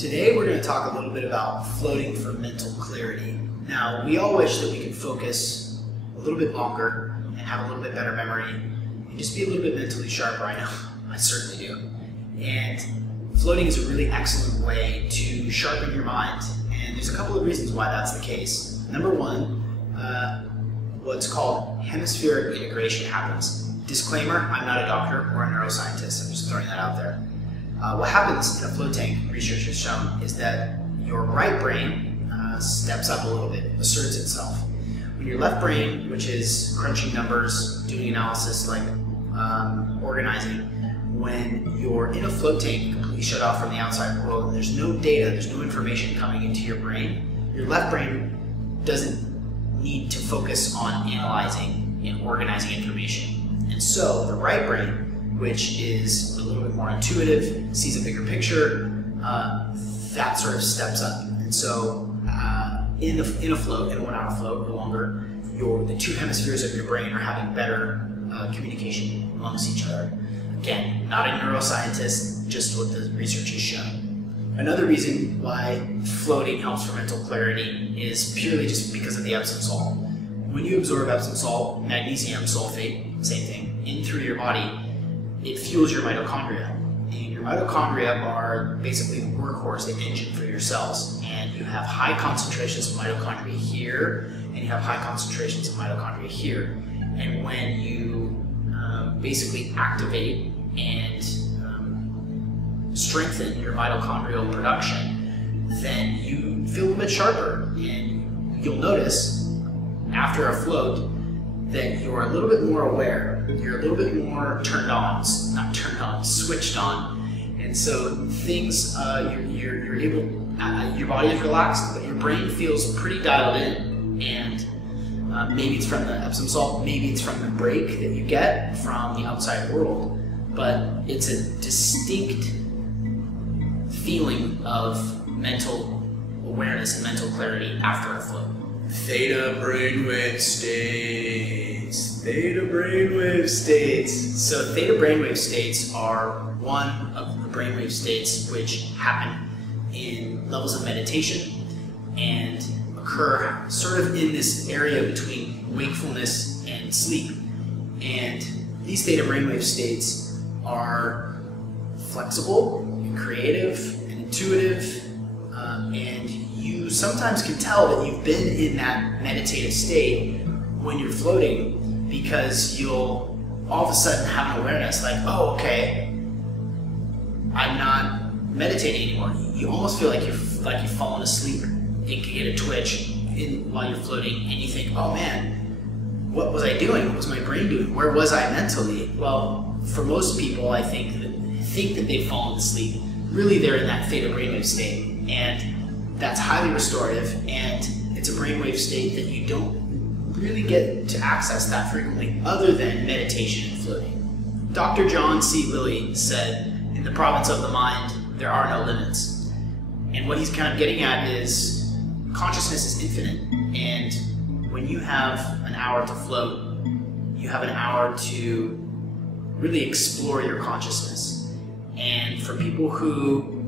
Today we're going to talk a little bit about floating for mental clarity. Now, we all wish that we could focus a little bit longer and have a little bit better memory and just be a little bit mentally sharper. I know, I certainly do. And floating is a really excellent way to sharpen your mind, and there's a couple of reasons why that's the case. Number one, what's called hemispheric integration happens. Disclaimer, I'm not a doctor or a neuroscientist, I'm just throwing that out there. What happens in a float tank, research has shown, is that your right brain steps up a little bit, asserts itself. When your left brain, which is crunching numbers, doing analysis like organizing, when you're in a float tank completely shut off from the outside world and there's no data, there's no information coming into your brain, your left brain doesn't need to focus on analyzing and organizing information. And so the right brain, which is a little bit more intuitive, sees a bigger picture, that sort of steps up. And so in a float, in a 1 hour float or longer, the two hemispheres of your brain are having better communication amongst each other. Again, not a neuroscientist, just what the research has shown. Another reason why floating helps for mental clarity is purely just because of the Epsom salt. When you absorb Epsom salt, magnesium sulfate, same thing, in through your body, it fuels your mitochondria. And your mitochondria are basically the workhorse, the engine for your cells. And you have high concentrations of mitochondria here, and you have high concentrations of mitochondria here. And when you basically activate and strengthen your mitochondrial production, then you feel a little bit sharper. And you'll notice after a float that you're a little bit more aware, you're a little bit more turned on, not turned on, switched on. And so things, you're able, your body is relaxed, but your brain feels pretty dialed in. And maybe it's from the Epsom salt, maybe it's from the break that you get from the outside world, but it's a distinct feeling of mental awareness and mental clarity after a float. Theta brainwave states. Theta brainwave states. So theta brainwave states are one of the brainwave states which happen in levels of meditation and occur sort of in this area between wakefulness and sleep. And these theta brainwave states are flexible and creative and intuitive, and you sometimes can tell that you've been in that meditative state when you're floating, because you'll all of a sudden have an awareness like, oh, okay, I'm not meditating anymore. You almost feel like you've fallen asleep. It can get a twitch while you're floating, and you think, oh man, what was I doing? What was my brain doing? Where was I mentally? Well, for most people, I think that they've fallen asleep. Really, they're in that theta brainwave state, and that's highly restorative, and it's a brainwave state that you don't really get to access that frequently other than meditation and floating. Dr. John C. Lilly said, in the province of the mind, there are no limits. And what he's kind of getting at is consciousness is infinite, and when you have an hour to float, you have an hour to really explore your consciousness. And for people who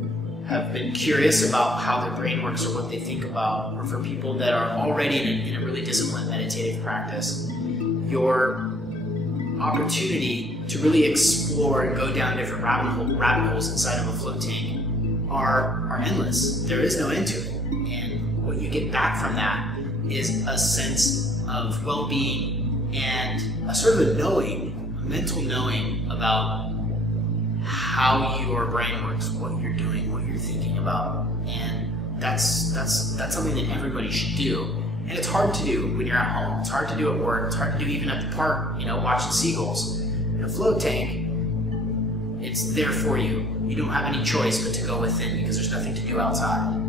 have been curious about how their brain works or what they think about, or for people that are already in a really disciplined meditative practice, your opportunity to really explore and go down different rabbit holes inside of a float tank are endless. There is no end to it. And what you get back from that is a sense of well-being and a sort of a knowing, a mental knowing about how your brain works, what you're doing, what you're thinking about. And that's something that everybody should do. And it's hard to do when you're at home. It's hard to do at work. It's hard to do even at the park, you know, watching seagulls. In a float tank, it's there for you. You don't have any choice but to go within because there's nothing to do outside.